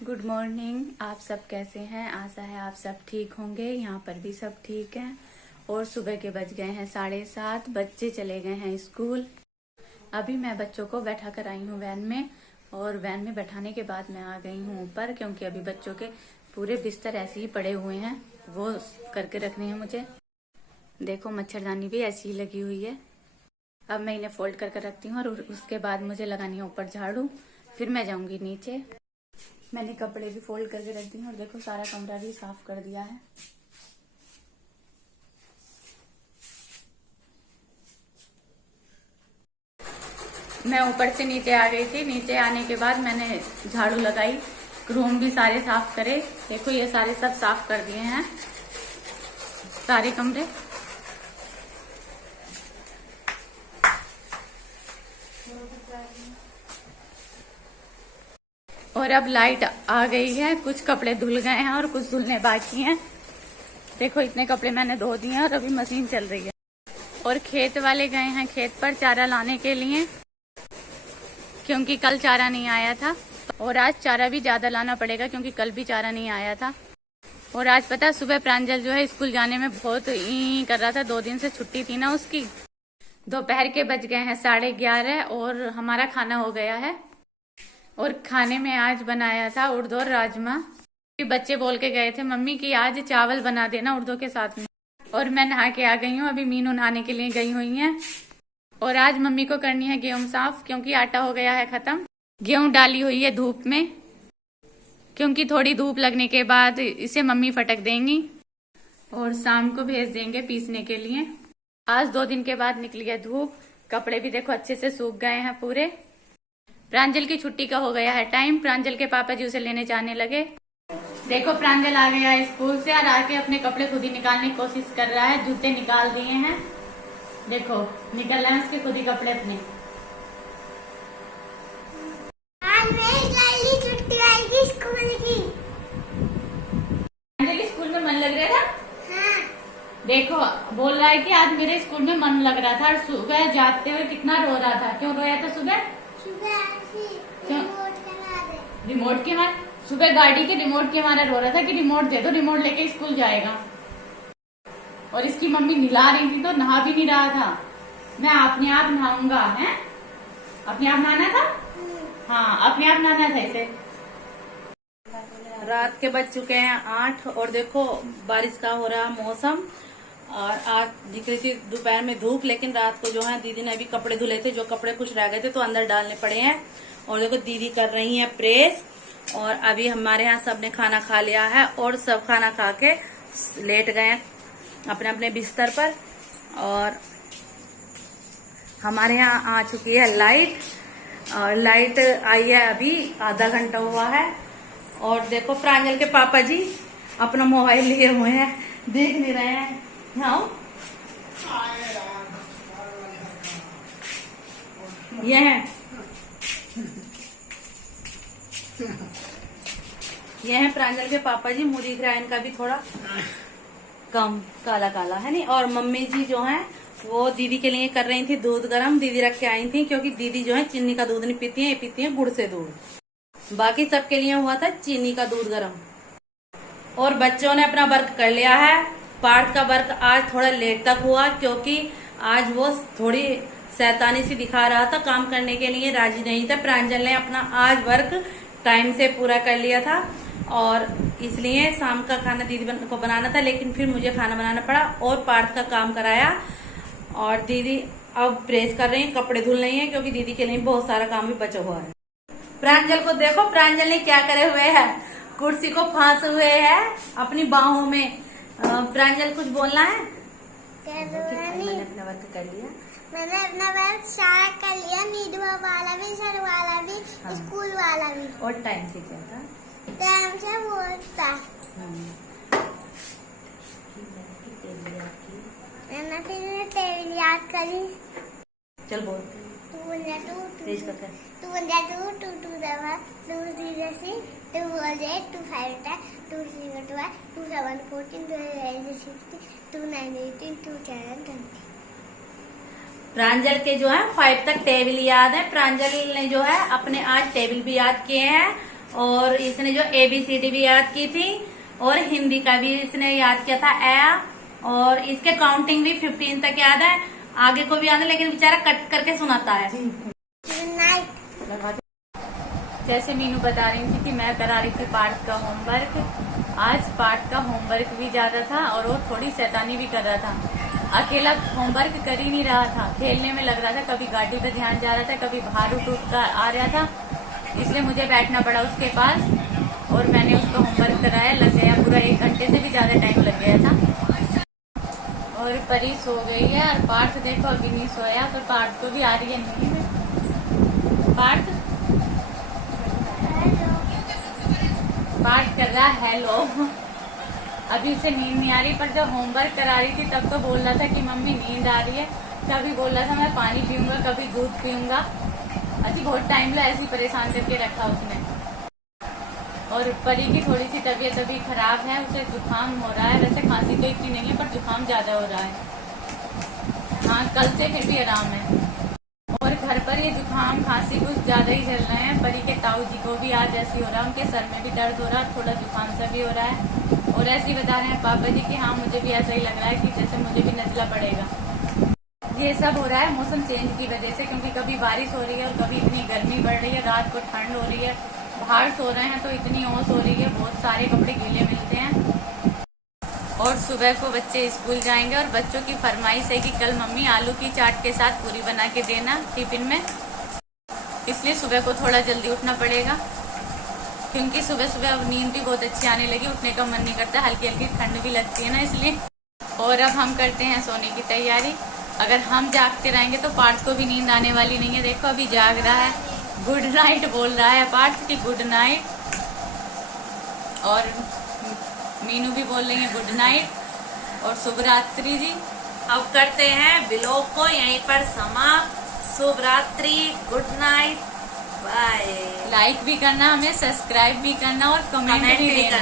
Good morning. आप सब कैसे हैं? आशा है आप सब ठीक होंगे। यहाँ पर भी सब ठीक हैं। और सुबह के बज गए हैं 7:30। बच्चे चले गए हैं स्कूल। अभी मैं बच्चों को बैठा कर आई हूँ वैन में, और वैन में बैठाने के बाद मैं आ गई हूँ ऊपर, क्योंकि अभी बच्चों के पूरे बिस्तर ऐसे ही पड़े हुए हैं, वो करके रखने हैं मुझे। देखो मच्छरदानी भी ऐसी ही लगी हुई है। अब मैं इन्हें फोल्ड करके रखती हूँ और उसके बाद मुझे लगानी है ऊपर झाड़ू, फिर मैं जाऊंगी नीचे। मैंने कपड़े भी फोल्ड करके रख दिए और देखो सारा कमरा भी साफ कर दिया है। मैं ऊपर से नीचे आ गई थी। नीचे आने के बाद मैंने झाड़ू लगाई, रूम भी सारे साफ करे। देखो ये सारे सब साफ कर दिए हैं, सारे कमरे। और अब लाइट आ गई है। कुछ कपड़े धुल गए हैं और कुछ धुलने बाकी हैं। देखो इतने कपड़े मैंने धो दिए हैं और अभी मशीन चल रही है। और खेत वाले गए हैं खेत पर चारा लाने के लिए, क्योंकि कल चारा नहीं आया था। और आज चारा भी ज्यादा लाना पड़ेगा, क्योंकि कल भी चारा नहीं आया था। और आज पता सुबह प्रांजल जो है स्कूल जाने में बहुत ही कर रहा था। 2 दिन से छुट्टी थी ना उसकी। दोपहर के बज गए हैं 11:30 और हमारा खाना हो गया है। और खाने में आज बनाया था उड़द और राजमा। बच्चे बोल के गए थे मम्मी कि आज चावल बना देना उड़दों के साथ में। और मैं नहा के आ गई हूँ। अभी मीनू नहाने के लिए गई हुई है। और आज मम्मी को करनी है गेहूं साफ, क्योंकि आटा हो गया है खत्म। गेहूं डाली हुई है धूप में, क्योंकि थोड़ी धूप लगने के बाद इसे मम्मी फटक देंगी और शाम को भेज देंगे पीसने के लिए। आज 2 दिन के बाद निकली है धूप। कपड़े भी देखो अच्छे से सूख गए हैं पूरे। प्रांजल की छुट्टी का हो गया है टाइम। प्रांजल के पापा जी उसे लेने जाने लगे। देखो प्रांजल आ गया है स्कूल से और आके अपने कपड़े खुद ही निकालने की कोशिश कर रहा है। जूते निकाल दिए हैं, देखो निकल रहे हैं उसके खुद ही कपड़े अपने। छुट्टी आएगी स्कूल की। प्रांजल स्कूल में मन लग रहा था। हाँ। देखो बोल रहा है कि आज मेरे स्कूल में मन लग रहा था। और सुबह जाते हुए कितना रो रहा था। क्यों रोया था सुबह? रिमोट के मारे। सुबह गाड़ी के रिमोट के मारे रो रहा था कि रिमोट दे दो, रिमोट लेके स्कूल जाएगा। और इसकी मम्मी नहला रही थी तो नहा भी नहीं रहा था। मैं अपने आप नहाऊंगा है। अपने आप नहाना था। हाँ अपने आप नहाना था इसे। रात के बज चुके हैं 8 और देखो बारिश का हो रहा मौसम। और आज दिख रही थी दोपहर में धूप, लेकिन रात को जो है दीदी ने अभी कपड़े धुले थे। जो कपड़े कुछ रह गए थे तो अंदर डालने पड़े हैं। और देखो दीदी कर रही है प्रेस। और अभी हमारे यहाँ सबने खाना खा लिया है और सब खाना खा के लेट गए हैं अपने अपने बिस्तर पर। और हमारे यहाँ आ चुकी है लाइट। और लाइट आई है अभी आधा घंटा हुआ है। और देखो प्रांजल के पापा जी अपना मोबाइल लिए हुए हैं, देख नहीं रहे हैं। हाँ ये है, ये है प्रांजल के पापा जी। मुंह दिख रहा है इनका भी थोड़ा कम काला काला है नहीं। और मम्मी जी जो है वो दीदी के लिए कर रही थी दूध गरम। दीदी रख के आई थी, क्योंकि दीदी जो है चीनी का दूध नहीं पीती है, ये पीती है गुड़ से दूध। बाकी सबके लिए हुआ था चीनी का दूध गरम। और बच्चों ने अपना वर्क कर लिया है। पार्थ का वर्क आज थोड़ा लेट तक हुआ, क्योंकि आज वो थोड़ी शैतानी सी दिखा रहा था, काम करने के लिए राजी नहीं था। प्रांजल ने अपना आज वर्क टाइम से पूरा कर लिया था और इसलिए शाम का खाना दीदी को बनाना था, लेकिन फिर मुझे खाना बनाना पड़ा और पार्थ का काम कराया। और दीदी अब प्रेस कर रही है, कपड़े धुल रही है, क्योंकि दीदी के लिए बहुत सारा काम भी बचा हुआ है। प्रांजल को देखो, प्रांजल ने क्या करे हुए है, कुर्सी को फांस हुए है अपनी बाहों में। प्रांजल कुछ बोलना है? मैंने अपना वर्क कर लिया। मैंने अपना वर्क सारा कर लिया। नीडवा वाला भी, सर वाला भी, हाँ। स्कूल वाला भी। और टाइम से क्या था? टाइम से वो था। मैंने फिर तेरी याद करी। चल बोल। 2 1 2 तेज कर कर। 2 1 2 2 2 7 2 0 6 2 4 8 2 5 10 2 0 12 2 7 14 2 8 16 2 9 18 2 10 20। प्रांजल के जो है 5 तक टेबल याद है। प्रांजल ने जो है अपने आज टेबल भी याद किए हैं और इसने जो ABCD भी याद की थी और हिंदी का भी इसने याद किया था और इसके काउंटिंग भी 15 तक याद है, आगे को भी याद है, लेकिन बेचारा कट करके सुनाता है। Good night. जैसे मीनू बता रही थी कि मैं करा रही थी पार्थ का होमवर्क। आज पार्थ का होमवर्क भी ज्यादा था और वो थोड़ी शैतानी भी कर रहा था। अकेला होमवर्क कर ही नहीं रहा था, खेलने में लग रहा था, कभी गाड़ी पे ध्यान जा रहा था, कभी बाहर उठ कर आ रहा था, इसलिए मुझे बैठना पड़ा उसके पास और मैंने उसका होमवर्क कराया। लग गया पूरा 1 घंटे से भी ज्यादा टाइम लग गया था। और परी सो गई है और पार्थ देखो अभी नहीं सोया, पर पार्थ को भी आ रही है नींद। पार्थ कर रहा है हेलो। अभी उसे नींद नहीं आ रही, पर जब होमवर्क करा रही थी तब तो बोल रहा था कि मम्मी नींद आ रही है, कभी बोल रहा था मैं पानी पीऊंगा, कभी दूध पीऊंगा। अजी बहुत टाइम ला ऐसे परेशान करके रखा उसने। और परी की थोड़ी सी तबीयत अभी खराब है, उसे जुकाम हो रहा है। वैसे खांसी तो इतनी नहीं है पर जुकाम ज्यादा हो रहा है। हाँ कल से फिर भी आराम है। और घर पर ये जुकाम खांसी कुछ ज्यादा ही चल रहे हैं। परी के ताऊ जी को भी आज ऐसी हो रहा है, उनके सर में भी दर्द हो रहा है, थोड़ा जुकाम सा भी हो रहा है। और ऐसे ही बता रहे हैं पापा जी कि हाँ मुझे भी ऐसा ही लग रहा है कि जैसे मुझे भी नजला पड़ेगा। ये सब हो रहा है मौसम चेंज की वजह से, क्योंकि कभी बारिश हो रही है और कभी इतनी गर्मी बढ़ रही है, रात को ठंड हो रही है, बाहर सो रहे हैं तो इतनी ओस हो रही है, बहुत सारे कपड़े गीले मिलते हैं। और सुबह को बच्चे स्कूल जाएंगे और बच्चों की फरमाइश है कि कल मम्मी आलू की चाट के साथ पूरी बना के देना टिफिन में, इसलिए सुबह को थोड़ा जल्दी उठना पड़ेगा, क्योंकि सुबह सुबह अब नींद भी बहुत अच्छी आने लगी, उठने का मन नहीं करता, हल्की हल्की ठंड भी लगती है ना, इसलिए। और अब हम करते हैं सोने की तैयारी। अगर हम जागते रहेंगे तो पार्थ को भी नींद आने वाली नहीं है। देखो अभी जाग रहा है, गुड नाइट बोल रहा है पार्थ की गुड नाइट। और मीनू भी बोल रही है गुड नाइट और शुभ रात्रि जी। अब करते हैं व्लॉग को यहीं पर समाप्त। शुभ रात्रि, गुड नाइट, बाय। लाइक भी करना, हमें सब्सक्राइब भी करना और कमेंट भी देना।